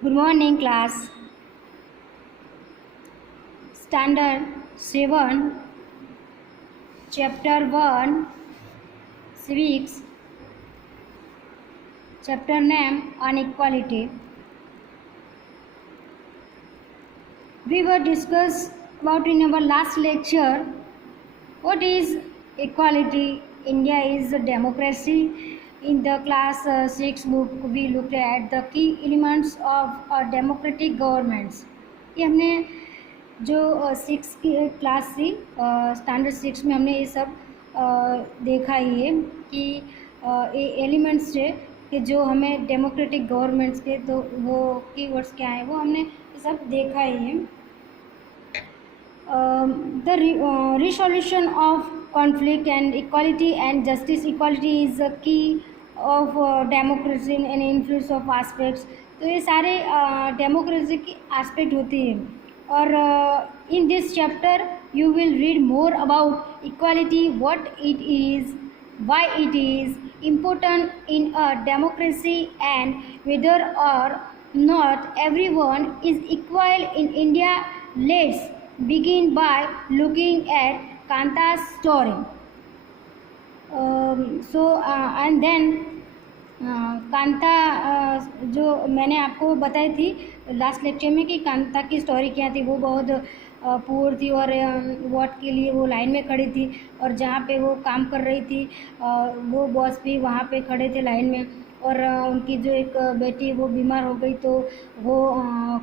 Good morning, class. Standard 7, Chapter 1, Civics. Chapter name Inequality. We were discussed about in our last lecture what is equality. India is a democracy. In the class 6 book we looked at the key elements of a democratic governments. ये हमने जो 6 की class थी standard 6 में हमने ये सब देखा ही है कि ये एलिमेंट्स है कि जो हमें डेमोक्रेटिक गवर्नमेंट्स के तो वो कीवर्ड्स क्या हैं वो हमने ये सब देखा ही है. The resolution of conflict and equality and justice. Equality is a key of democracy and influence of aspects. तो ये सारे डेमोक्रेसी की एस्पेक्ट होती है और in this chapter you will read more about equality, what it is, why it is important in a democracy and whether or not everyone is equal in India. Let's begin by looking at Kanta's story. And then Kanta जो मैंने आपको बताई थी last lecture में कि कांता की story क्या थी. वो बहुत पुअर थी और वोट के लिए वो लाइन में खड़ी थी और जहाँ पे वो काम कर रही थी वो बॉस भी वहाँ पे खड़े थे लाइन में. और उनकी जो एक बेटी वो बीमार हो गई तो वो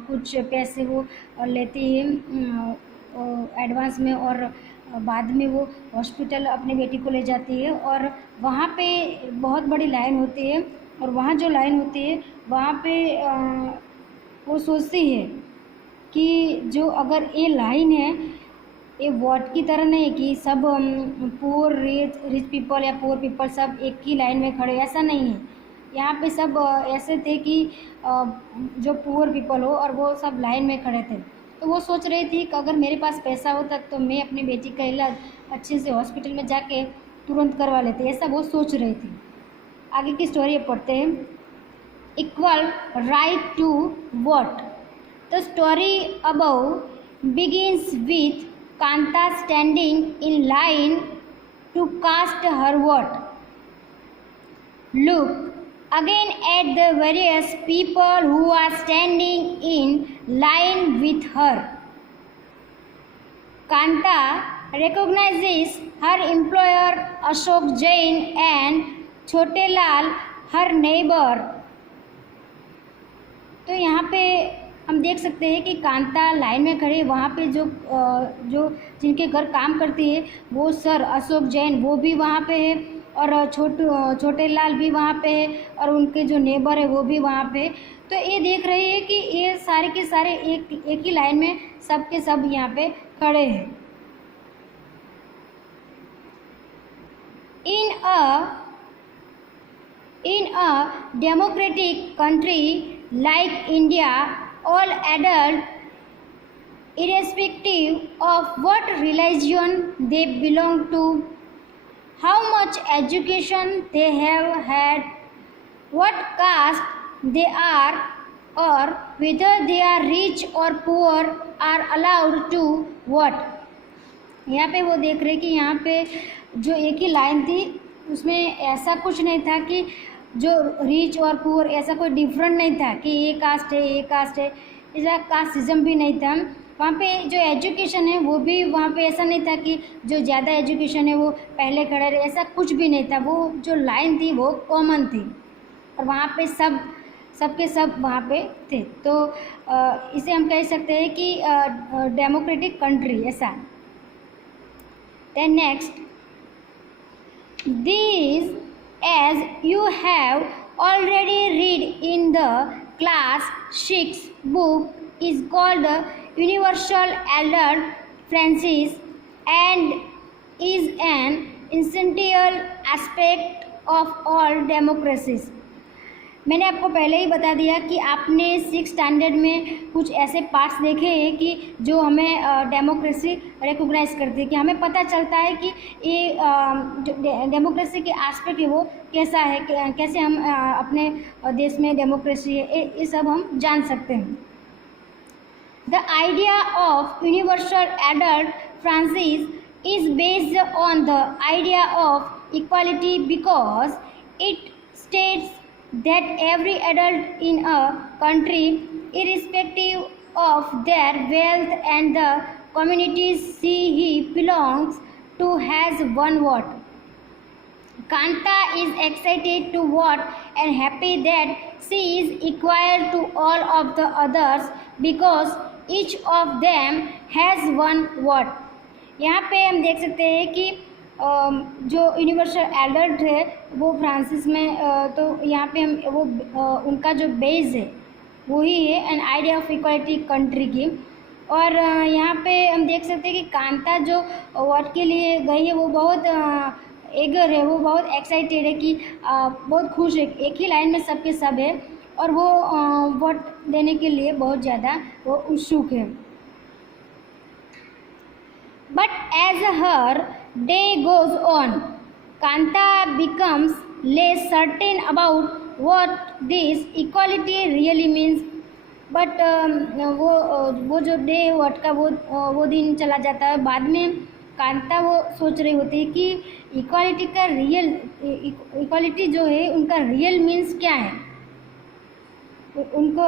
कुछ पैसे वो लेती है एडवांस में और बाद में वो हॉस्पिटल अपनी बेटी को ले जाती है और वहाँ पे बहुत बड़ी लाइन होती है और वहाँ जो लाइन होती है वहाँ पे वो सोचती है कि जो अगर ये लाइन है ये वोट की तरह नहीं कि सब पुअर रिच पीपल या पुअर पीपल सब एक ही लाइन में खड़े, ऐसा नहीं है. यहाँ पे सब ऐसे थे कि जो पुअर पीपल हो और वो सब लाइन में खड़े थे. तो वो सोच रही थी कि अगर मेरे पास पैसा होता तो मैं अपनी बेटी का इलाज अच्छे से हॉस्पिटल में जाके तुरंत करवा लेती, ऐसा वो सोच रही थी. आगे की स्टोरी पढ़ते हैं. Equal right to vote. The story above begins with Kanta standing in line to cast her vote. Look again at the various people who are standing in line with her. Kanta recognizes her employer Ashok Jain and Chote Lal, her neighbor. तो यहाँ पे हम देख सकते हैं कि Kanta line में खड़ी है. वहाँ पे जो जिनके घर काम करती है वो सर अशोक जैन वो भी वहाँ पे है और छोटे लाल भी वहाँ पे है और उनके जो नेबर है वो भी वहाँ पे. तो ये देख रही है कि ये सारे के सारे एक ही लाइन में सब के सब यहाँ पे खड़े हैं. In a democratic country like India, all adults, irrespective of what religion they belong to, how much education they have had, what caste they are, or whether they are rich or poor, are allowed to vote. यहाँ पे वो देख रहे कि यहाँ पे जो एक ही लाइन थी उसमें ऐसा कुछ नहीं था कि जो रिच और पुअर ऐसा कोई डिफरेंट नहीं था कि ये कास्ट है ये कास्ट है, ऐसा कास्टिज्म भी नहीं था. वहाँ पे जो एजुकेशन है वो भी वहाँ पे ऐसा नहीं था कि जो ज़्यादा एजुकेशन है वो पहले खड़े रहे, ऐसा कुछ भी नहीं था. वो जो लाइन थी वो कॉमन थी और वहाँ पे सबके सब वहाँ पे थे. तो इसे हम कह सकते हैं कि डेमोक्रेटिक कंट्री ऐसा. Then next, this as you have already read in the class 6 book is called universal adult franchise and is an essential aspect of all democracies. मैंने आपको पहले ही बता दिया कि आपने 6 स्टैंडर्ड में कुछ ऐसे पार्ट्स देखे हैं कि जो हमें डेमोक्रेसी रिकॉग्नाइज करती है, कि हमें पता चलता है कि ये जो डेमोक्रेसी के एस्पेक्ट है वो कैसा है, कैसे हम अपने देश में डेमोक्रेसी है, ये सब हम जान सकते हैं। The idea of universal adult Francis is based on the idea of equality because it states that every adult in a country, irrespective of their wealth and the communities he belongs to, has one vote. Kanta is excited to vote and happy that she is equal to all of the others because each of them has one vote. यहाँ पे हम देख सकते हैं कि जो universal adult है वो फ्रांसिस में, तो यहाँ पे हम वो उनका जो बेस है वही है an idea of equality country की। और यहाँ पे हम देख सकते हैं कि कांता जो वोट के लिए गई है वो बहुत एगर है, वो बहुत एक्साइटेड है, कि बहुत खुश है, एक ही लाइन में सबके सब है और वो वोट देने के लिए बहुत ज़्यादा वो उत्सुक है। But as her day goes on, Kanta becomes less certain about what this equality really means. But वो जो डे वोट का वो दिन चला जाता है, बाद में कांता वो सोच रही होती है कि इक्वालिटी का रियल इक्वालिटी जो है उनका रियल मीन्स क्या है। उनको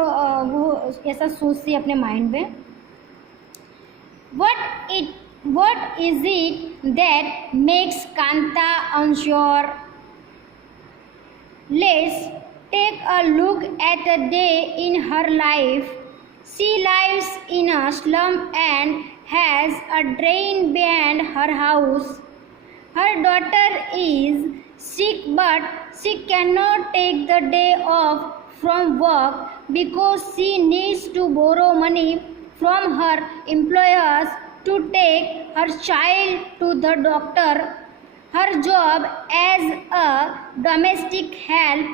वो ऐसा सोचती है अपने माइंड में। What is it that makes Kanta unsure? Let's take a look at a day in her life. She lives in a slum and has a drain behind her house. Her daughter is sick, but she cannot take the day off from work because she needs to borrow money from her employers to take her child to the doctor. Her job as a domestic help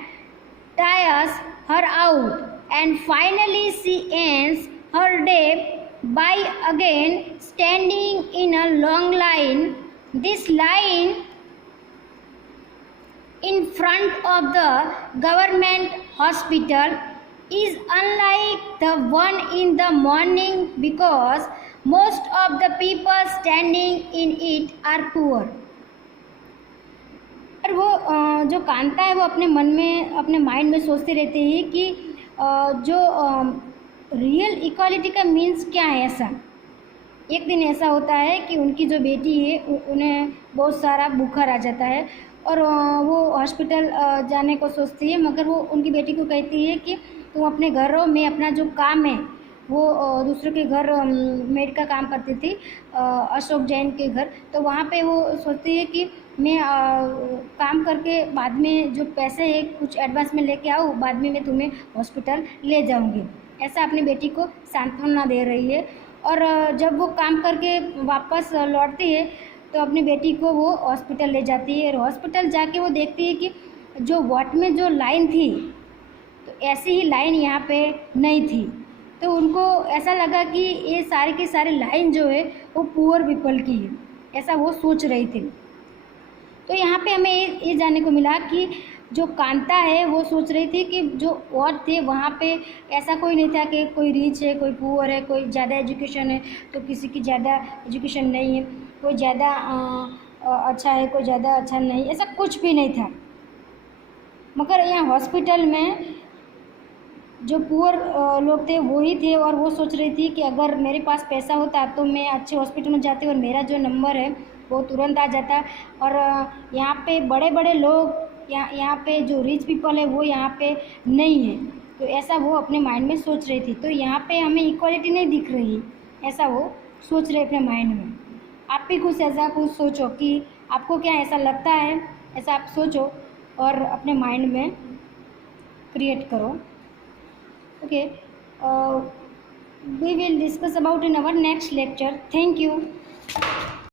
tires her out, and finally she ends her day by again standing in a long line. This line in front of the government hospital is unlike the one in the morning because most of the people standing in it are poor. और वो जो कांता है वो अपने मन में अपने mind में सोचती रहती है कि जो रियल इक्वालिटी का मीन्स क्या है। ऐसा एक दिन ऐसा होता है कि उनकी जो बेटी है उन्हें बहुत सारा बुखार आ जाता है और वो हॉस्पिटल जाने को सोचती है, मगर वो उनकी बेटी को कहती है कि तुम अपने घर रहो, मैं अपना जो काम है वो दूसरे के घर मेड का काम करती थी, अशोक जैन के घर, तो वहाँ पे वो सोचती है कि मैं काम करके बाद में जो पैसे है कुछ एडवांस में लेके आऊँ, बाद में मैं तुम्हें हॉस्पिटल ले जाऊँगी। ऐसा अपनी बेटी को सांत्वना दे रही है। और जब वो काम करके वापस लौटती है तो अपनी बेटी को वो हॉस्पिटल ले जाती है और हॉस्पिटल जाके वो देखती है कि जो वार्ड में जो लाइन थी तो ऐसी ही लाइन यहाँ पे नहीं थी। तो उनको ऐसा लगा कि ये सारे के सारे लाइन जो है वो पुअर पीपल की है, ऐसा वो सोच रही थी। तो यहाँ पे हमें ये जानने को मिला कि जो कांता है वो सोच रही थी कि जो वार्ड थे वहाँ पे ऐसा कोई नहीं था कि कोई रिच है, कोई पुअर है, कोई ज़्यादा एजुकेशन है तो किसी की ज़्यादा एजुकेशन नहीं है, कोई ज़्यादा अच्छा है, कोई ज़्यादा अच्छा नहीं, ऐसा कुछ भी नहीं था। मगर यहाँ हॉस्पिटल में जो पुअर लोग थे वही थे और वो सोच रही थी कि अगर मेरे पास पैसा होता तो मैं अच्छे हॉस्पिटल में जाती और मेरा जो नंबर है वो तुरंत आ जाता। और यहाँ पे बड़े बड़े लोग यहाँ पे जो रिच पीपल है वो यहाँ पे नहीं है, तो ऐसा वो अपने माइंड में सोच रही थी। तो यहाँ पे हमें इक्वालिटी नहीं दिख रही, ऐसा वो सोच रहे अपने माइंड में। आप भी कुछ ऐसा कुछ सोचो कि आपको क्या ऐसा लगता है, ऐसा आप सोचो और अपने माइंड में क्रिएट करो। Okay, we will discuss about in our next lecture. Thank you.